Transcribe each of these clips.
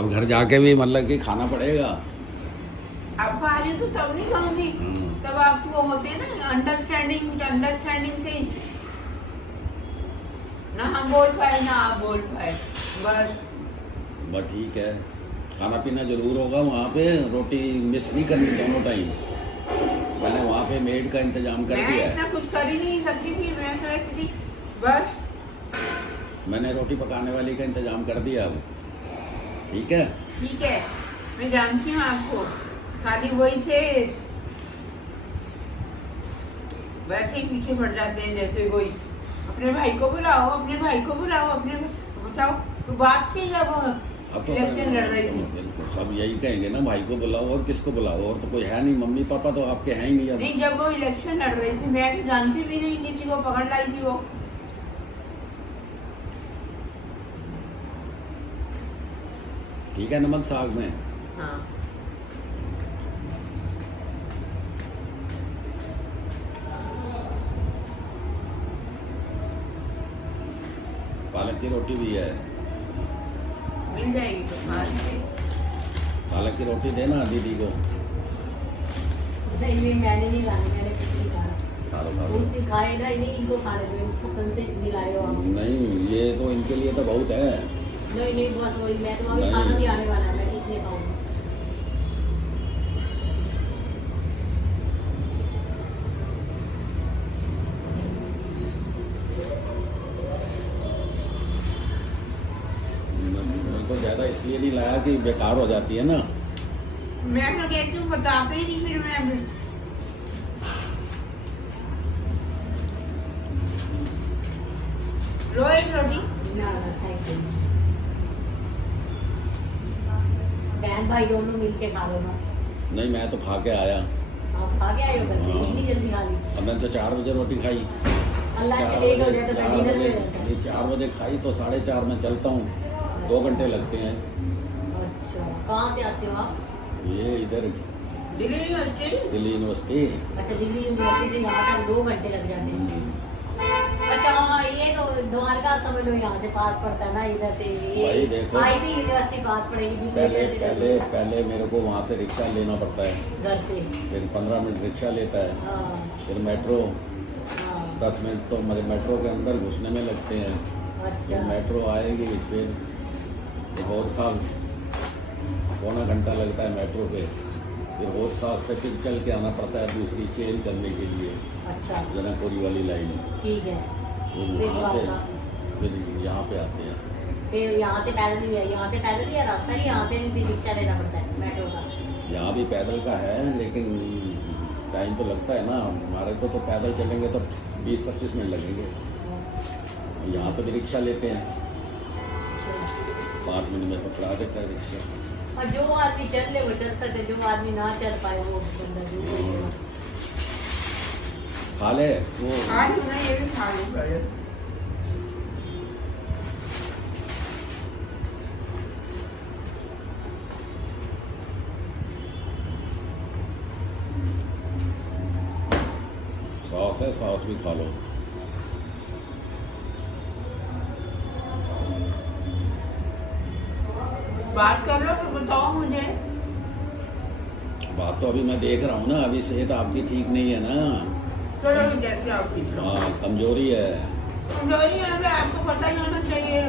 अब घर जाके भी मतलब कि खाना पड़ेगा। अब खा रही हूँ तो तब नहीं खाऊंगी, तब आपकी वो होते हैं ना अंडरस्टैंडिंग से ना हम बोल पाए ना आप बोल पाए, बस ठीक है, खाना पीना जरूर होगा वहाँ पे, रोटी मिस नहीं करनी दोनों टाइम। मैंने वहाँ पे मेड का इंतजाम कर दिया है। इतना कुछ कर ही नहीं सकती थी, मैं तो ऐसी थी बस। मैंने रोटी पकाने वाली का इंतजाम कर दिया अब, ठीक है। ठीक है, मैं जानती हूँ आपको, खाली वही थे वैसे ही पीछे पड़ जाते हैं जैसे कोई। अपने भाई को बुलाओ, अपने भाई को बुलाओ, अपने बताओ तो बात थी जब अब तो इलेक्शन लड़ रही थी। बिल्कुल सब यही कहेंगे ना, भाई को बुलाओ और किसको बुलाओ, और तो कोई है नहीं, मम्मी पापा तो आपके हैं ही नहीं अब। नहीं, जब वो इलेक्शन लड़ रही थी मैं तो जानती भी नहीं, किसी को पकड़ लाई थी वो। ठीक है, नमक साग में। हाँ पालक की रोटी भी है, मिल जाएगी तो खा लीजिए। पालक की रोटी देना दीदी को। नहीं मैंने नहीं लानी, मैंने कुछ नहीं खाया। खा लो। उसने खाए ना, इन्हीं इनको खाने में पसंद से नहीं लाए हो हम। नहीं, ये तो इनके लिए तो बहुत है। नहीं बस वही, मैं तो अभी नहीं। खाना भी आने वाला है, मैं कितने खाऊंगी। मैं तो ज़्यादा इसलिए नहीं लाया कि बेकार हो जाती है ना। मैं तो कहती हूँ बताते ही नहीं, फिर मैं लो एक रोटी। ना थैंक यू। बहन भाई दोनों मिलके खा लो ना। नहीं, मैं तो खा के आया। आप खा के आए हो घर से, इतनी जल्दी खा ली? अब मैंने तो 4 बजे रोटी खाई। अल्लाह से लेट हो जाए तो मैं डिनर में रहता हूँ। 4 बजे खाई तो 4:30 में चलता हूँ, 2 घंटे लगते हैं। अच्छा, कहाँ से आते हो आप? ये इधर दिल्ली यूनिवर्सिटी। दिल्ली यूनिवर्सिटी। अच्छा, दिल्ली यूनिवर्सिटी से यहाँ तक 2 घंटे लग जाते हैं। अच्छा हाँ, ये तो द्वारका समझ लो, यहाँ से पास पड़ता है ना इधर से। भाई देखो, आईबी यूनिवर्सिटी पास पड़ेगी दिल्ली पहले यूनिवर्सिटी पहले पहले मेरे को वहाँ से रिक्शा लेना पड़ता है, घर से। फिर 15 मिनट रिक्शा लेता है, हाँ फिर मेट्रो हाँ। 10 मिनट तो मगर मेट्रो के अंदर घुसने में लगते हैं। अच्छा फिर मेट्रो आएगी, फिर बहुत खास पौना घंटा लगता है मेट्रो पे, फिर बहुत खास से फिर चल के आना पड़ता है दूसरी चेंज करने के लिए, अच्छा जनकपुरी वाली लाइन। ठीक है। फिर फिर वहाँ से द्वारका। फिर यहाँ पे आते हैं। फिर यहाँ से पैदल ही है, यहाँ से पैदल ही है रास्ता, ही यहाँ से भी फिर रिक्शा लेना पड़ता है मेट्रो का। यहाँ भी पैदल का है, लेकिन टाइम तो लगता है ना, हमारे को तो पैदल चलेंगे तो 20-25 मिनट लगेंगे। यहाँ से भी रिक्शा लेते हैं, अच्छा। 5 मिनट में पकड़ा देता है रिक्शा। और जो आदमी चल ले वो चल सकते, जो आदमी ना चल पाए वो खा ले वो। आज मैं ये भी खा लूँ पहले। सॉस है, सॉस भी खा लो। बात कर लो फिर बताओ मुझे। बात तो अभी मैं देख रहा हूँ ना, अभी सेहत आपकी ठीक नहीं है ना। चलो जैसे आप ठीक लो। हाँ, कमजोरी है। कमजोरी है, अभी आपको पता ही होना चाहिए।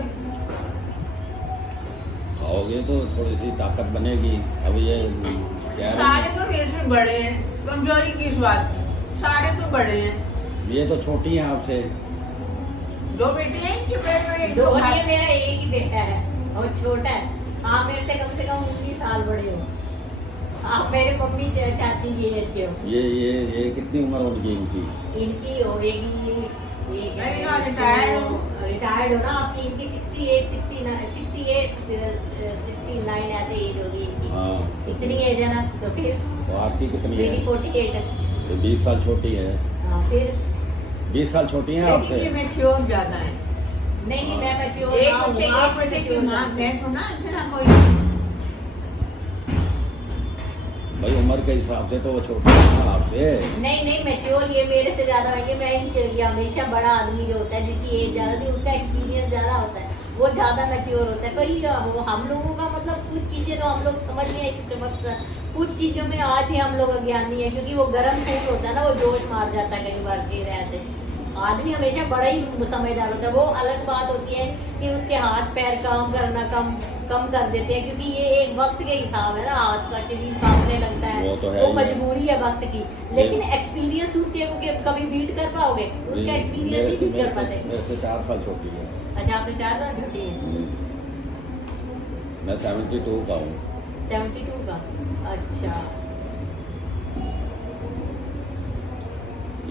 खाओगे तो थोड़ी सी ताकत बनेगी। अब ये कह रहे सारे तो मेरे से बड़े हैं, कमजोरी किस बात की, सारे तो बड़े हैं। हैं, ये तो छोटी हैं आपसे। 2 बेटे हैं कि बड़े? दो नहीं, मेरा एक ही बेटा है और छोटा है। आप मेरे से कम 19 साल बड़े हो। आप मेरे मम्मी चाची की एज के हो। ये कितनी उम्र होगी इनकी? इनकी होगी मैं भी रिटायर्ड हूँ। रिटायर्ड हो ना आपकी, इनकी 68 69 ऐसे एज होगी इनकी। हाँ, तो इतनी एज है ना, तो फिर तो आपकी कितनी है? मेरी 48 है। तो 20 साल छोटी है। हाँ, फिर 20 साल छोटी हैं लेकिन आपसे। ये मैच्योर ज्यादा है। नहीं मैं मैच्योर एक ना हूँ, बच्चे आप एक बच्चे की mature माँ हो। मैं थोड़ा इतना कोई। भाई उम्र के हिसाब से तो वो छोटी है ना आपसे। नहीं मैच्योर ये मेरे से ज्यादा होंगे। मैं इन चाहिए हमेशा बड़ा आदमी जो होता है जिसकी एज ज्यादा थी उसका एक्सपीरियंस ज्यादा होता है। वो ज़्यादा मैच्योर होता है। कई वो हम लोगों का मतलब कुछ चीज़ें तो हम लोग समझ नहीं है इसके मकसद, कुछ चीज़ों में आज भी हम लोग अज्ञानी है, क्योंकि वो गर्म खून होता है ना, वो जोश मार जाता है कई बार। फिर ऐसे आदमी हमेशा बड़ा ही समझदार होता है। वो अलग बात होती है कि उसके हाथ पैर काम करना कम कर देते हैं, क्योंकि ये एक वक्त के हिसाब है ना, हाथ का शरीर कांपने लगता है, वो तो है वो ही। मजबूरी है वक्त की। लेकिन एक्सपीरियंस उसके कभी बीट कर पाओगे? उसका एक्सपीरियंस नहीं बीट कर पाते। मेरे से 4 साल छोटी है। अच्छा, आपसे 4 साल छोटी है। मैं 72 का हूँ। 72 का, अच्छा।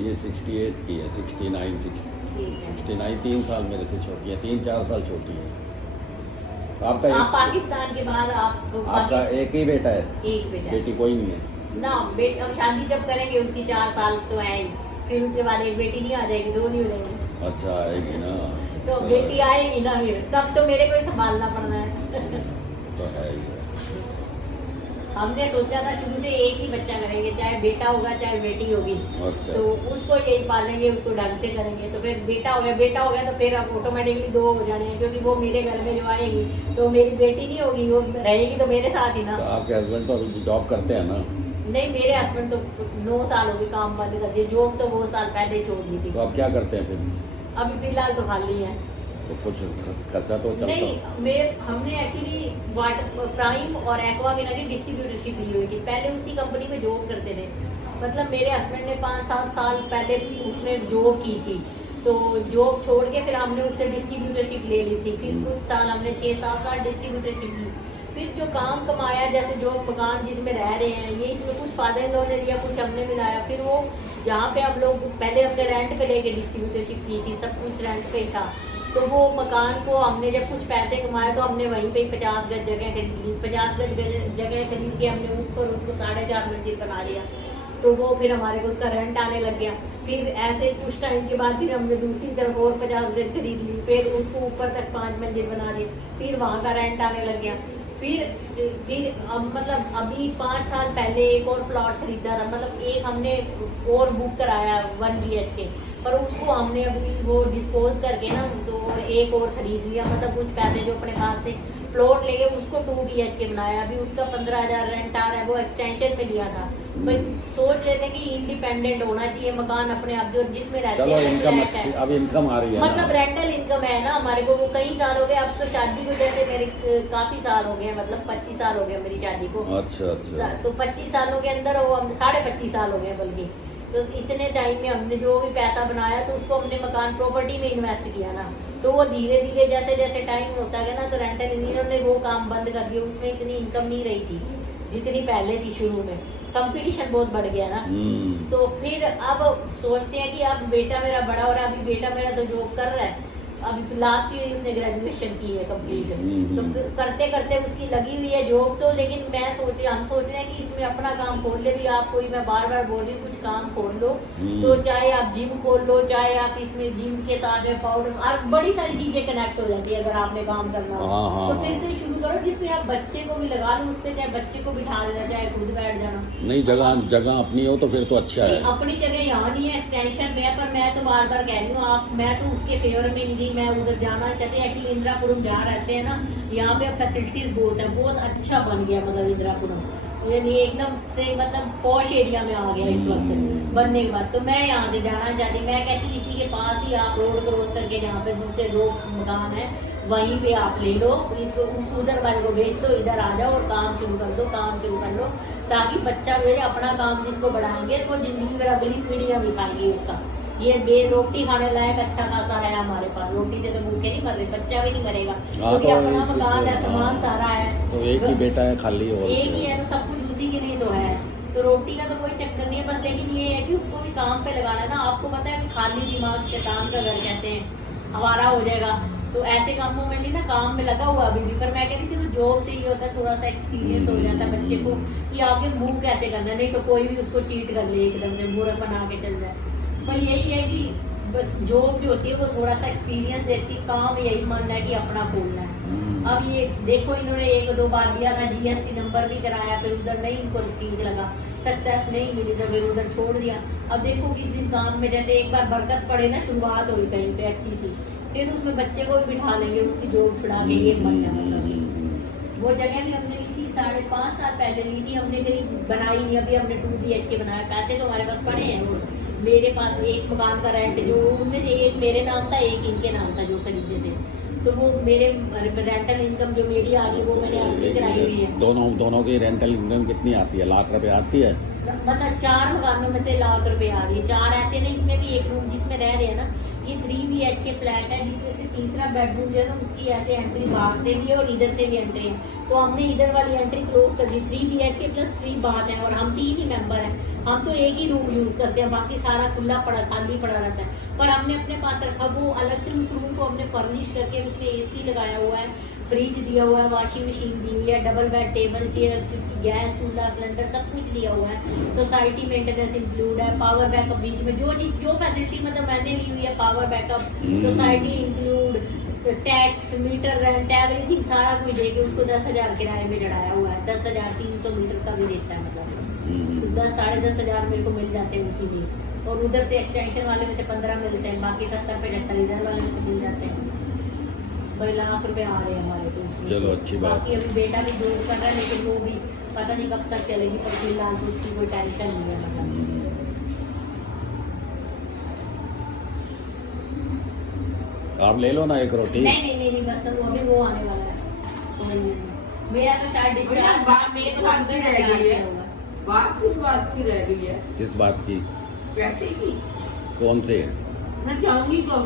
ये 68 की है, 69 ठीक है। 69 3 साल मेरे से छोटी है, 3-4 साल छोटी है। आपका आप पाकिस्तान के बाद आपका एक ही बेटा है? एक बेटा बेटी कोई नहीं है ना। हम शादी जब करेंगे उसकी 4 साल तो है ही, फिर उसके बाद एक बेटी नहीं आ जाएगी, 2 नहीं हो जाएंगी। अच्छा, आएगी ना तो चलो, बेटी आएगी ना, फिर तब तो मेरे को ही संभालना पड़ना है। तो है ही है। हमने सोचा था शुरू से एक ही बच्चा करेंगे, चाहे बेटा होगा चाहे बेटी होगी, अच्छा, तो उसको यही पालेंगे, उसको ढंग से करेंगे। तो फिर बेटा हो गया तो फिर अब ऑटोमेटिकली 2 हो जाने हैं, क्योंकि वो मेरे घर में जो आएगी तो मेरी बेटी नहीं होगी, वो रहेगी तो मेरे साथ ही ना। तो आपके हस्बैंड तो अभी जॉब करते हैं ना? नहीं, मेरे हस्बैंड तो 9 साल हो गए काम बंद कर दिए, जॉब तो वो साल पहले ही छोड़ दी थी। तो आप क्या करते हैं फिर? अभी फिलहाल तो खाली है। तो कुछ खर्चा तो चलता नहीं, हमने एक्चुअली वाटर प्राइम और एक्वा की लगी डिस्ट्रीब्यूटरशिप ली हुई थी। पहले उसी कंपनी में जॉब करते थे, मतलब मेरे हस्बैंड ने 5-7 साल पहले उसमें जॉब की थी, तो जॉब छोड़ के फिर हमने उससे डिस्ट्रीब्यूटरशिप ले ली थी। फिर कुछ साल हमने 6-7 साल डिस्ट्रीब्यूटरशिप ली। फिर जो काम कमाया, जैसे जो मकान जिसमें रह रहे हैं, ये इसमें कुछ फादर इन लॉ ने दिया, कुछ हमने मिलाया। फिर वो जहाँ पे हम लोग पहले अपने रेंट पे लेके डिस्ट्रीब्यूटरशिप की थी, सब कुछ रेंट पे ही था। तो वो मकान को हमने जब कुछ पैसे कमाए तो हमने वहीं पे 50 गज जगह खरीद ली। 50 गज जगह खरीद के हमने ऊपर उसको 4.5 मंजिल बना लिया। तो वो फिर हमारे को उसका रेंट आने लग गया। फिर ऐसे कुछ टाइम के बाद फिर हमने दूसरी तरफ और 50 गज खरीद ली, फिर उसको ऊपर तक 5 मंजिल बना ली, फिर वहाँ का रेंट आने लग गया। फिर अब मतलब अभी 5 साल पहले एक और प्लॉट खरीदा था, मतलब एक हमने और बुक कराया 1 BHK, पर उसको हमने अभी वो डिस्पोज करके ना तो एक और खरीद लिया, मतलब कुछ पैसे जो अपने पास थे प्लॉट लेके उसको 2 BHK बनाया। अभी उसका 15,000 रेंट आ रहा है, वो एक्सटेंशन में लिया था। पर सोच लेते कि इंडिपेंडेंट होना चाहिए मकान अपने आप, जो जिसमें रहते चलो हैं इनकम फ्लैट है, अब इनकम आ रही है मतलब ना? रेंटल इनकम है ना हमारे को। वो कई साल हो गए, अब तो शादी को जैसे मेरे काफी साल हो गए, मतलब 25 साल हो गए मेरी शादी को। अच्छा अच्छा, तो 25 सालों के अंदर वो हम 25.5 साल हो गए बल्कि। तो इतने टाइम में हमने जो भी पैसा बनाया तो उसको हमने मकान प्रॉपर्टी में इन्वेस्ट किया ना, तो वो धीरे धीरे जैसे जैसे टाइम होता गया ना, तो रेंटल इंजीनियर ने वो काम बंद कर दिया। उसमें इतनी इनकम नहीं रही थी जितनी पहले थी, शुरू में कंपटीशन बहुत बढ़ गया ना। तो फिर अब सोचते हैं कि अब बेटा मेरा बड़ा हो रहा है, अभी बेटा मेरा तो जॉब कर रहा है, अभी लास्ट ईयर उसने ग्रेजुएशन की है कंप्लीट, तो करते करते उसकी लगी हुई है जॉब। तो लेकिन हम सोच रहे हैं कि इसमें अपना काम खोल ले भी। आप कोई, मैं बार बार बोल रही हूँ, कुछ काम खोल लो, तो चाहे आप जिम खोल लो, चाहे आप इसमें जिम के साथ में पाउडर और बड़ी सारी चीजें कनेक्ट हो जाती है अगर आपने काम करना हो। तो फिर से शुरू करो जिसमें आप बच्चे को भी लगा लो उस पर, चाहे बच्चे को बिठा देना, चाहे खुद बैठ जाना। नहीं, जगह अपनी हो तो फिर तो अच्छा है। अपनी जगह यहाँ नहीं है, एक्सटेंशन में है, पर मैं तो बार बार कह रही हूँ मैं तो उसके फेवर में नहीं, मैं उधर जाना चाहती हूँ। एक्चुअली इंदिरापुरम जहाँ रहते हैं ना, यहाँ पे फैसिलिटीज बहुत है, बहुत अच्छा बन गया, मतलब इंदिरापुरम यानी एकदम से मतलब पॉश एरिया में आ गया इस वक्त बनने के बाद। तो मैं यहाँ से जाना चाहती, मैं कहती इसी के पास ही आप रोड क्रॉस करके जहाँ पे दूसरे 2 मकान है वहीं पे आप ले लो, इसको उधर वाले को बेच दो, इधर आ जाओ और काम शुरू कर दो, ताकि बच्चा मेरे अपना काम जिसको बढ़ाएंगे तो वो जिंदगी में अगली पीढ़ियाँ भी खाएंगी उसका। ये रोटी खाने लायक अच्छा खासा है हमारे पास, रोटी से तो भूखे नहीं मर रहे, बच्चा भी नहीं मरेगा, क्योंकि तो अपना मकान है, सामान सारा है। तो एक ही बेटा है खाली, और एक ही है तो सब कुछ उसी के लिए तो है, तो रोटी का तो कोई चक्कर नहीं है बस। लेकिन ये है कि उसको भी काम पे लगाना है ना। आपको पता है कि खाली दिमाग शैतान का घर कहते हैं, आवारा हो जाएगा। तो ऐसे कामों में नहीं ना, काम में लगा हुआ अभी भी। पर मैं कहती चलो जॉब से ये होता है, थोड़ा सा एक्सपीरियंस हो जाता है बच्चे को कि आगे मूव कैसे करना है, नहीं तो कोई भी उसको चीट कर ले एकदम से, मूर्ख बना के चल जाए। पर यही है कि बस जॉब जो होती है वो थोड़ा सा एक्सपीरियंस देती है, काम यही मानना है कि अपना खोलना है। अब ये देखो, इन्होंने 1-2 बार दिया था, GST नंबर भी कराया, फिर उधर नहीं इनको ठीक लगा, सक्सेस नहीं मिली तो फिर उधर छोड़ दिया। अब देखो किस दिन काम में जैसे एक बार बरकत पड़े ना, शुरुआत हुई कहीं पे अच्छी सी, फिर उसमें बच्चे को भी बिठा लेंगे, उसकी जॉब छुड़ा के ये बनना मतलब वो जगह भी हमने ली थी 5.5 साल पहले ली थी हमने, कहीं बनाई नहीं, अभी हमने 2 BHK बनाया। पैसे तो हमारे पास पड़े हैं, मेरे पास एक मकान का रेंट जो उनमें से एक मेरे नाम था, एक इनके नाम था जो खरीदे थे, तो वो मेरे रेंटल इनकम जो मेरी आ रही है वो मैंने अपनी कराई हुई है। दोनों की रेंटल इनकम कितनी आती है? लाख रुपए आती है? मतलब 4 मकानों में से लाख रुपए आ रही है, 4 ऐसे नहीं, इसमें भी एक रूम जिसमें रह रहे हैं ना, ये 3 BHK फ्लैट है जिसमें से तीसरा बेडरूम जो है ना उसकी ऐसे एंट्री बाहर से भी है और इधर से भी एंट्री है, तो हमने इधर वाली एंट्री क्लोज कर दी। 3 BHK प्लस 3 बात है और हम 3 ही मेंबर हैं, हम तो एक ही रूम यूज करते हैं, बाकी सारा खुला पड़ा खाली पड़ा रहता है। पर हमने अपने पास रखा, वो अलग से उस रूम को हमने फर्निश करके उसमें AC लगाया हुआ है, फ्रिज दिया हुआ है, वॉशिंग मशीन दी हुई है, double bed, table, chair, gas चूल्हा, सिलेंडर सब कुछ दिया हुआ है। सोसाइटी मेंटेनेंस इंक्लूड है, पावर बैकअप बीच में जो चीज जो फैसिलिटी मतलब मैंने ली हुई है, power backup, society include, tax, meter, rent, everything सारा कुछ दे के उसको 10,000 किराए में चढ़ाया हुआ है। 10,300 मीटर का भी देता है, मतलब तो 10-10,500 मेरे को मिल जाते हैं उसी में, और उधर से एक्सटेंशन वाले में से 15 मिलते हैं, बाकी 70-75 इधर वाले में से मिल जाते हैं। 2 लाख रुपए आ रहे हैं हमारे तो उसमें। चलो अच्छी बात। बाकी अभी बेटा भी जॉब कर रहा है, लेकिन वो भी पता नहीं कब तक चलेगी, पर फिलहाल तो उसकी कोई टेंशन नहीं है मतलब। आप ले लो ना एक रोटी। नहीं बस तो अभी वो आने वाला है, तो मेरा तो शायद डिस्चार्ज बात मेरे किस को बात की रह गई है? बात किस बात की रह गई है? किस बात की? पैसे की। कौन से? मैं जाऊंगी कब?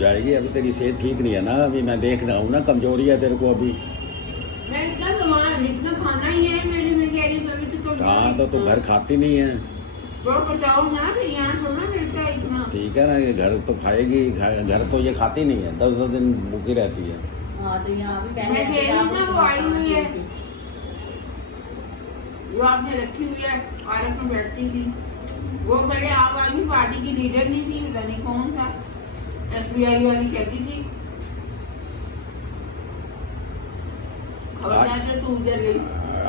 जाएगी, अभी तेरी सेहत ठीक नहीं है ना, अभी मैं देख रहा हूँ ना, कमजोरी है तेरे को अभी। मैं इतना सामान इतना खाना ही है मेरी, मैं कह रही हूँ तभी तो। हाँ तो तू घर खाती नहीं है? तो बताओ ना, यहाँ थोड़ा मिलता है इतना। ठीक है ना, ये घर तो खाएगी, घर तो ये खाती नहीं है, 10 दिन भूखी रहती है। हाँ तो यहाँ भी मैं कह रही हूँ ना, वो आई हुई है जो आपने रखी हुई है, पार्क में बैठती थी, वो पहले आम आदमी पार्टी की लीडर नहीं थी, पता नहीं कौन था, SBI वाली कहती थी। खबरदार जो तू उधर गई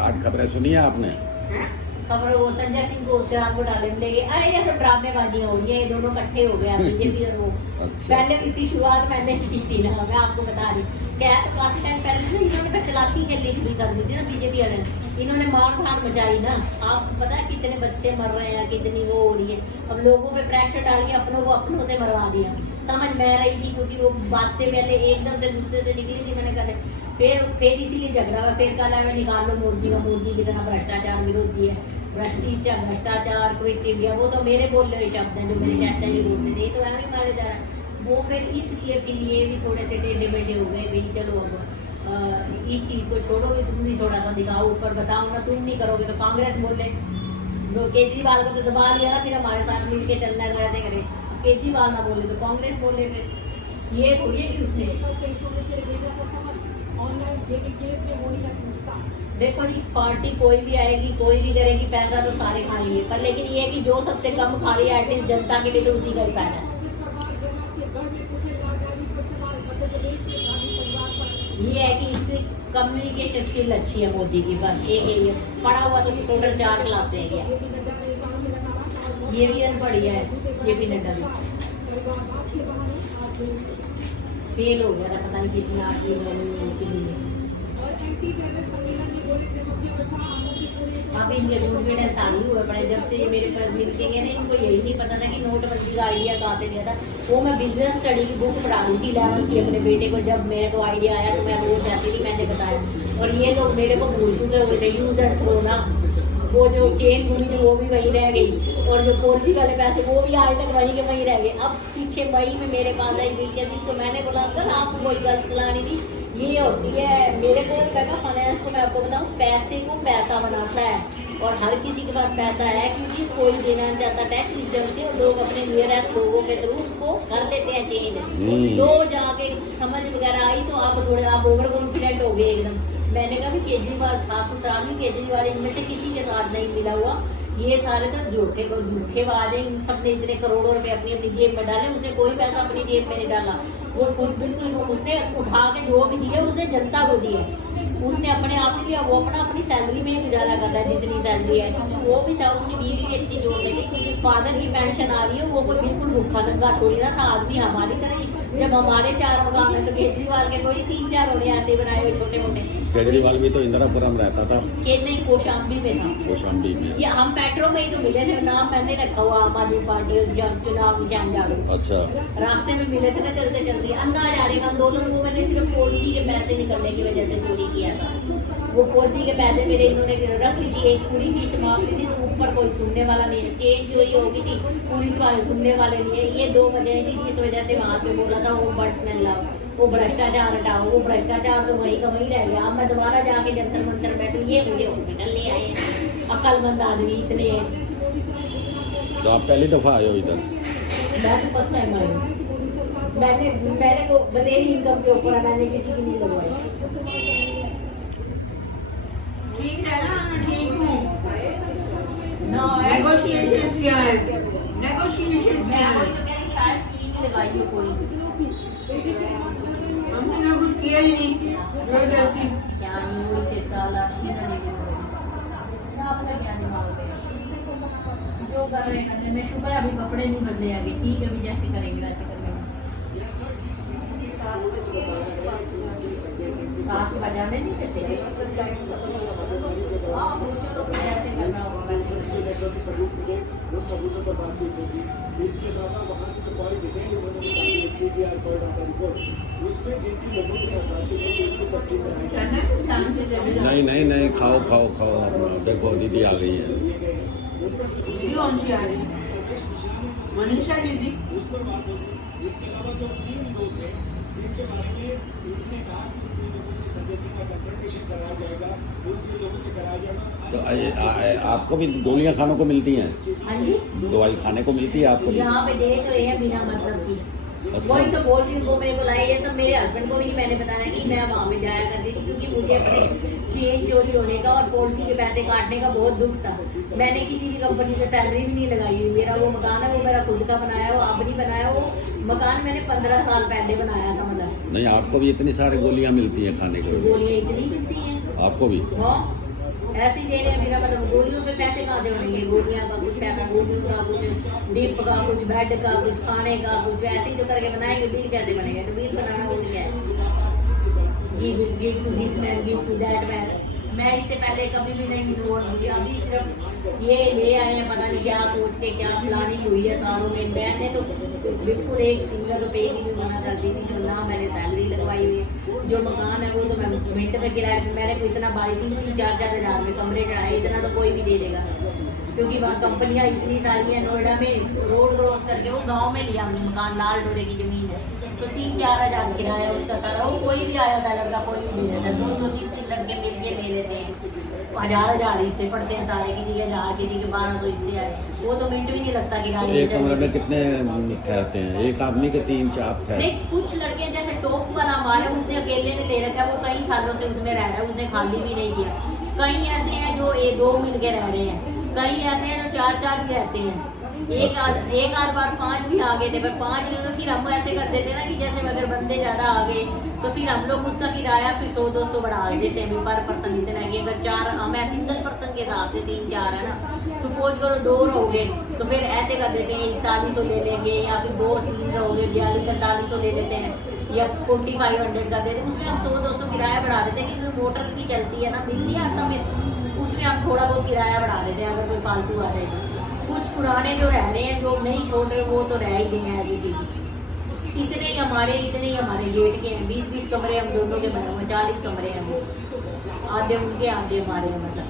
आज खबरें सुनी है आपने? हैं? खबर वो संजय सिंह को शाम को डाले मिलेगी, अरे ये सब ड्रामेबाजियां हो रही है, ये दोनों इकट्ठे हो गए बीजेपी और वो। अच्छा। पहले इसकी शुरुआत मैंने की थी ना, मैं आपको बता रही क्या है, तो काफी टाइम पहले से इन्होंने चलाकी खेलनी शुरू कर दी थी ना बीजेपी वाले ने, इन्होंने मार धार मचाई ना, आपको पता है कितने बच्चे मर रहे हैं, कितनी वो हो रही है, अब लोगों पे प्रेशर डाल के अपनों को अपनों से मरवा दिया। समझ में रही थी क्योंकि वो बातें पहले एकदम से गुस्से से निकली थी, मैंने कहा फिर इसीलिए झगड़ा हुआ, फिर कल मैं निकाल लो मोदी का, मोदी की तरह भ्रष्टाचार विरोधी है, भ्रष्टाचार क्विट इंडिया, वो तो मेरे बोले हुए शब्द हैं जो मेरे चाचा जी बोलते थे, तो हमें मारे जा रहा है वो। फिर इसलिए फिर ये भी थोड़े से टेढ़े मेढ़े हो गए भाई, चलो अब इस चीज को छोड़ोगे, तुम भी थोड़ा सा दिखाओ ऊपर, बताओ ना, तुम नहीं करोगे तो कांग्रेस बोले, तो केजरीवाल को तो दबा लिया ना, फिर हमारे साथ मिल के चलना है तो ऐसे करे, केजरीवाल ना बोले तो कांग्रेस बोले, फिर ये थोड़ी है कि उसने देखो जी, पार्टी कोई भी आएगी, कोई भी करेगी, पैसा तो सारे खाएंगे, पर लेकिन ये है कि जो सबसे कम खा रही है एटलीस्ट जनता के लिए, तो उसी का ही फायदा है। ये है कि इसकी कम्युनिकेशन स्किल अच्छी है मोदी की, बस एक एरिया पढ़ा हुआ तो टोटल 4 क्लास से गया, ये भी अनपढ़ है, ये भी नड्डा फेल हो गया था, पता नहीं कितनी आती अभी इनके कॉन्फिडेंस आनी हुए पड़े, जब से ये मेरे पास मिलके गए ना, इनको यही नहीं पता था कि नोटबंदी का आइडिया कहाँ से लिया था। वो मैं बिजनेस स्टडी की बुक पढ़ा रही थी 11th की अपने बेटे को, जब मेरे को आइडिया आया तो मैं रोज जाती थी, मैंने बताया, और ये लोग मेरे को भूल चुके हुए थे, यूज एंड थ्रो ना, वो जो चेन बुनी थी वो भी वहीं रह गई, और जो पॉलिसी वाले पैसे वो भी आज तक वहीं के वहीं रह गए। अब पीछे मई में मेरे पास आई वीडियो थी, तो मैंने बोला अंकल आपको कोई गल सलाह थी, ये होती है मेरे को लगा फाइनेंस को, मैं आपको बताऊँ पैसे को पैसा बनाता है, और हर किसी के पास पैसा है क्योंकि कोई देना चाहता टैक्स सिस्टम से, और लोग अपने नियरेस्ट लोगों के थ्रू उसको कर देते हैं चेंज। तो जाके समझ वगैरह आई तो आप थोड़े आप ओवर कॉन्फिडेंट हो गए एकदम। मैंने कहा कि केजरीवाल साफ सुथरा आदमी, केजरीवाल इनमें से किसी के साथ नहीं मिला हुआ, ये सारे तो धोखेबाज हैं, इन सब ने इतने करोड़ों रुपए अपनी अपनी जेब में डाले, उसने कोई पैसा अपनी जेब में नहीं डाला, वो खुद बिल्कुल उसने उठा के जो भी दिए उसने जनता को दिए, उसने अपने आप नहीं लिया, वो अपना अपनी सैलरी में ही गुजारा कर रहा है जितनी सैलरी है, क्योंकि वो भी था, उसकी बीवी एक चीज और थी, फादर की पेंशन आ रही है, वो कोई बिल्कुल भूखा नंगा थोड़ी ना था आदमी हमारी तरह ही। जब हमारे 4 मकान है तो केजरीवाल के कोई 3-4 होने ऐसे बनाए हुए छोटे मोटे। केजरीवाल भी तो इंदिरापुरम रहता था, के नहीं कौशाम्बी में था, कौशाम्बी में। ये हम मेट्रो में ही तो मिले थे, नाम मैंने रखा हुआ आम आदमी पार्टी और चुनाव निशान जाड़ो। अच्छा, रास्ते में मिले थे ना चलते चलते, अन्ना जाने का आंदोलन, वो मैंने सिर्फ पॉलिसी के पैसे निकलने की वजह से चोरी किया था। वो पॉलिसी के पैसे मेरे इन्होंने रख ली थी, एक पूरी किस्त माफ ली थी, तो ऊपर कोई सुनने वाला नहीं है, चेंज चोरी हो गई थी, पुलिस वाले सुनने वाले नहीं है। ये 2 वजह थी जिस वजह से वहाँ पे बोला था वो बर्ड्समैन लाओ, वो भ्रष्टाचार हटाओ, वो भ्रष्टाचार तो वही का वही रह गया। अब मैं दोबारा जाके जंतर मंतर बैठू, ये मुझे हॉस्पिटल ले आए, अक्लमंद आदमी इतने हैं। तो आप पहली दफा आए हो इधर? मैं तो फर्स्ट टाइम आई हूँ। मैंने वो बतेरी इनकम के ऊपर है, मैंने किसी की नहीं लगवाई। ठीक है ना, मैं ठीक हूँ। ना नेगोशिएशन किया है, नेगोशिएशन मैं किया वही है। तो कह रही, शायद स्कीम ही लगाई हो कोई। हमने ना कुछ किया ही नहीं, जो डरती। क्या नहीं हुई चेता लाशी ना लेके ना अपने क्या दिमाग में जो कर रहे हैं। मैं शुक्र है अभी कपड़े नहीं बदले आगे, ठीक है, अभी जैसे करेंगे वैसे कर लेंगे। 7 बजाने नहीं देते, हाँ चलो फिर जैसे करना होगा वैसे। नहीं नहीं नहीं, खाओ खाओ खाओ, देखो दीदी आ गई है। ये कौन सी आ रही है? मनीषा दीदी। तो आपको भी गोलियां खाने को मिलती हैं? हाँ जी, दवाई खाने को मिलती है आपको भी? यहाँ पे दे तो रहे हैं बिना मतलब की। अच्छा। वही तो बोल रही हूँ, वो मेरे को लाई, ये सब मेरे हस्बैंड को भी नहीं मैंने बताया कि मैं वहाँ पे जाया करती थी, क्योंकि मुझे अपने चेन चोरी होने का और पॉलिसी के पैसे काटने का बहुत दुख था। मैंने किसी भी कंपनी से सैलरी भी नहीं लगाई हुई। मेरा वो मकान है वो मेरा खुद का बनाया, वो आप नहीं बनाया, वो मकान मैंने 15 साल पहले बनाया था। मतलब नहीं, आपको भी इतनी सारी गोलियां मिलती हैं खाने को? गोलियाँ इतनी मिलती हैं आपको भी? हाँ, ऐसे ही दे रहे हैं बिना मतलब। गोलियों पे पैसे कहाँ से बनेंगे? गोलियां का कुछ पैसा, गोलियों का कुछ, डिप का कुछ, बेड का कुछ, खाने का कुछ, ऐसे ही तो करके बनाएंगे। बिल कैसे बनेगा? तो बिल बनाना वो क्या है, give to this man, give to that man. मैं इससे पहले कभी भी नहीं इन्वॉल्व हुई, अभी सिर्फ ये ले आए हैं, पता नहीं क्या सोच के, क्या प्लानिंग हुई है सालों में। मैंने तो बिल्कुल एक सिंगल रुपए की भी मना कर दी थी, जो ना मैंने सैलरी लगवाई हुई है। जो मकान है वो तो मैं मिनट में किराए पे, मैंने कोई इतना 3-4 हज़ार में कमरे चढ़ाए, इतना तो कोई भी दे देगा, क्योंकि वहाँ कंपनियाँ इतनी सारी हैं। नोएडा में रोड क्रॉस करके वो गाँव में लिया हमने मकान, लाल डोरे की जमीन है, तो 3-4 हज़ार किराया उसका सारा। वो कोई भी आया था लड़का, कोई भी ले लेता, 2-3 लड़के मिल के ले लेते हैं। 1000 हिस्से पड़ते हैं सारे, किसी के 1000, किसी के 1200 हिस्से आए, वो तो मिनट भी नहीं लगता किराया। एक कमरे में कितने ठहरते हैं? एक आदमी के 3-4 ठहरते? नहीं, कुछ लड़के जैसे टॉप वाला हमारे, उसने अकेले ने ले रखा है, वो कई सालों से उसमें रह रहा है, उसने खाली भी नहीं किया। कई ऐसे हैं जो 2 मिल के रह रहे हैं, कई ऐसे हैं जो 4-4 भी रहते हैं। एक आध बार 5 भी आ गए थे, पर 5 तो फिर हम ऐसे कर देते ना कि जैसे अगर बंदे ज्यादा आ गए तो फिर हम लोग उसका किराया फिर 100-200 बढ़ा देते हैं पर पर्सन। इतना है कि अगर 4 हम सिंगल पर्सन के हिसाब से 3-4 है ना, सपोज करो 2 रहोगे तो फिर ऐसे कर देते हैं 4100 ले लेंगे, या फिर 2-3 रहोगे 42-4300 ले लेते हैं, या 4500 कर देते हैं। उसमें हम 100-200 किराया बढ़ा देते हैं, क्योंकि मोटर की चलती है ना, मिल नहीं आता में, उसमें हम थोड़ा बहुत किराया बढ़ा देते हैं अगर कोई फालतू आ रहे हैं। कुछ पुराने जो रह रहे हैं, जो नहीं छोड़ रहे, वो तो रह ही गए हैं अभी की। इतने ही हमारे गेट के हैं, 20-20 कमरे हम दोनों के बने हुए, 40 कमरे हैं वो, आधे उनके आधे हमारे हैं। मतलब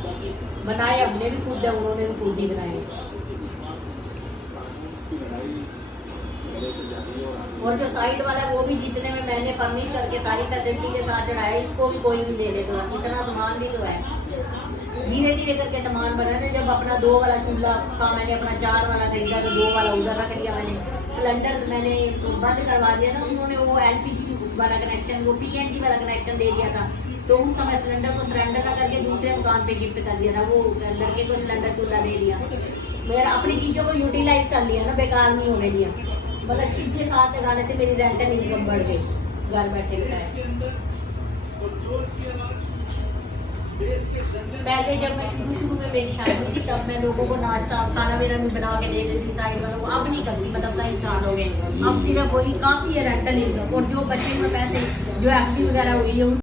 बनाए हमने भी खुद है, उन्होंने भी खुद ही बनाए। और जो साइड वाला है वो भी जितने में मैंने फर्निश करके सारी फैसिलिटी के साथ चढ़ाया, इसको भी कोई भी दे ले तो इतना सामान भी तो है। धीरे धीरे करके सामान बना है। जब अपना 2 वाला चूल्हा का मैंने अपना 4 वाला खरीदा तो 2 वाला उधर रख दिया मैंने। सिलेंडर मैंने बंद करवा दिया था, उन्होंने वो LPG वाला कनेक्शन, वो PNG वाला कनेक्शन दे दिया था, तो उस समय सिलेंडर को सरेंडर न करके दूसरे मकान पे शिफ्ट कर दिया था। वो लड़के को सिलेंडर चूल्हा दे दिया। मेरा अपनी चीज़ों को यूटिलाइज कर लिया ना, बेकार नहीं होने दिया। मतलब चीज़ें साथ लगाने से मेरी रेंटल इनकम बढ़ गई घर बैठे बैठाए। पहले जब मैं शुरू में मेरी शादी हुई थी तब मैं लोगों को नाश्ता खाना मेरा भी बना के दे देती साइड वालों को। अब नहीं करती, मतलब कई साल हो गए। अब सिर्फ वही काफ़ी है रेंटल इनकम, और जो बच्चे में पैसे जो एफडी वगैरह हुई है